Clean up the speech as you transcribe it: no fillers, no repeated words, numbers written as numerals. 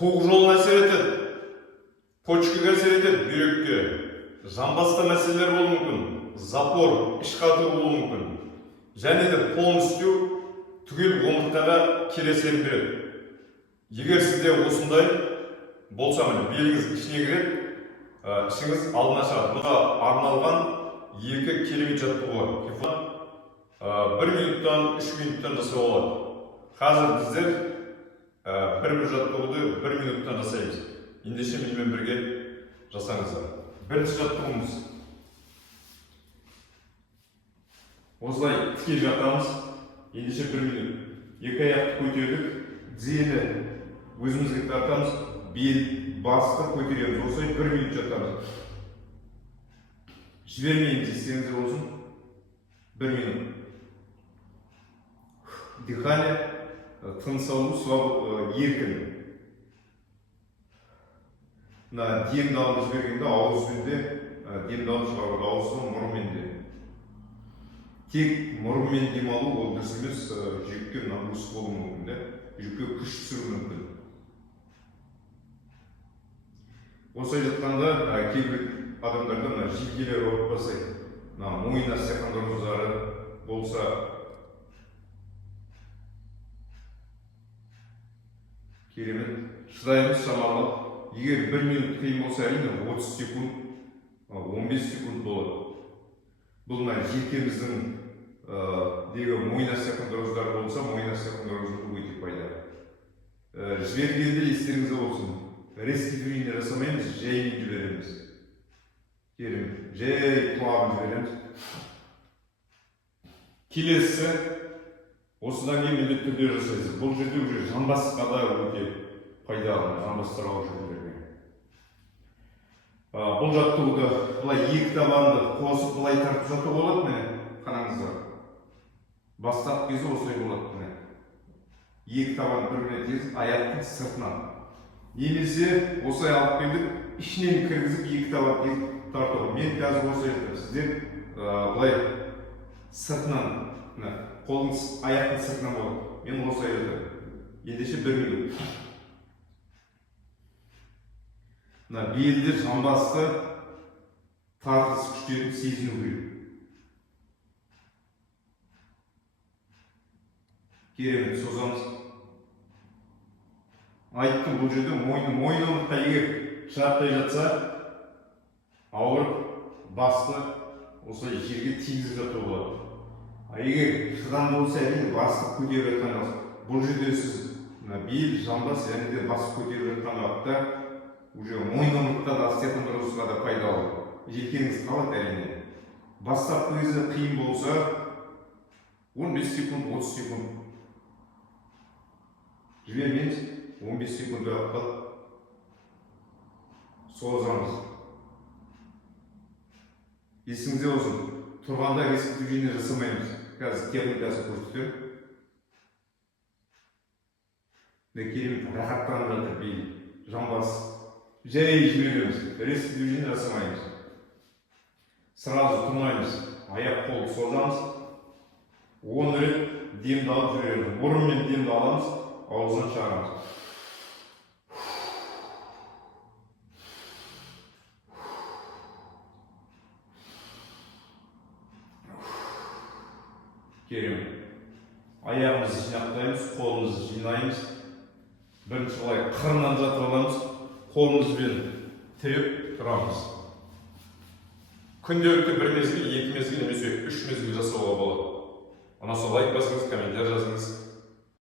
қуық жолына әсер етеді, почкаға әсер етеді, бүйрекке. Жамбаста мәселелер болуы мүмкін, запор, іш қату болуы мүмкін. Және де полностью түгел омыртқаға кері әсерін береді. Егер сізде осындай болса, беліңіз ішіне кіреді, ішіңіз алдына шығады. Бұға арналған 2 керемет жаттығу бар. 1 минуттан 3 минуттан жасауға болады. Қазір біздер бір жаттығуды 1 минуттан жасаймыз. Ендеше менімен бірге жасаңыздар. Бірінші жаттығуымыз. Осылай тіке жатамыз. Ендеше 1 минут. 2 аяқты көтердік. Тізені өзімізге тартамыз. Бел, басты көтереміз. Осылай 1 минут жатамыз. Жібермейміз, естеріңізде болсын. 1 минут. Дыхание, тыныс алу еркін. Демді алып жібергенде ауызбен де, демді алып шығаруда ауызбен, мұрынмен де. Тек мұрынмен дем алу ол дұрыс емес, жүрекке нагрузка болуы мүмкін, жүрекке күш түсіруі мүмкін. Осылай жатқанда кейбір адамдарда жүйкелер ауырып бастайды. Мойын остеохондрозы болса, керемет. Шыдаймыз шамалы. Егер 1 минут қиын болса, әрине 30 секунд, 15 секунд болады. Бұл желкеміздің мойын остеохондрозы болса, мойын остеохондрозы өте пайдалы. Жібергенде естеріңізде болсын. Резкий движение жасамаймыз, жаймен жібереміз. Керемет. Жай құлағын жібереміз. Келесі, осыдан кейін міндетті түрде жасайсыз. Бұл жерде уже жамбасқа да өте пайдалы, жамбастарға жүргізілген. Бұл жаттығуды былай 2 табанды қосып былай тартып жатуға болады, міне, қараңыздар. Бастап кезі осылай болады, міне. 2 табан бір-біріне тез аяқтың сыртынан. Немесе осылай алып келдік, ішінен кіргізіп 2 табан тез тарту. Мен қазір осылай жаттым. Сіздер былай сыртынан, қолыңыз аяқтың сыртынан болады. Мен осылай жаттым. Ендеше 1 минут. Белді, жамбасты тартыс күштерін сезіну керек. Керемет, созамыз. Айттым, бұл жерде мойын омыртқа егер шараптай жатса, ауырып, басты осылай жерге тигізіп жату болады. Егер шыдам болса, әрине басты көтеріп жатқан қалса. Бұл жерде сіз бел, жамбас, және де басты көтеріп жатқан уақытта уже мойын омыртқада остеохондрозға да пайдалы. Желкеңіз қалады, әрине. Бастапқы кезде қиын болса, 15 секунд, 30 секунд. Жібермейміз, 15 секунд уақыт созамыз. Есіңізде болсын, тұрғанда резкий движение жасамаймыз. Қазір техникасы көрсетем. Керемет, рахаттанып жатыр бел, жамбас. Жай жібереміз, резкий движение жасамаймыз. Сразу тұрмаймыз, аяқ қолды созамыз. 10 рет демді алып жүреміз. Мұрынмен демді аламыз, аузын шығарамыз. Керемет. Аяғымызды жинақтаймыз, қолымызды жинаймыз. Бірінші олай қырынан жатып аламыз, қолымызбен тіреп тұрамыз. Күнделікті 1 мезгіл, 2 мезгіл, немесе 3 мезгіл жасауға болады. Оны лайк басыңыз, комментарий жазыңыз.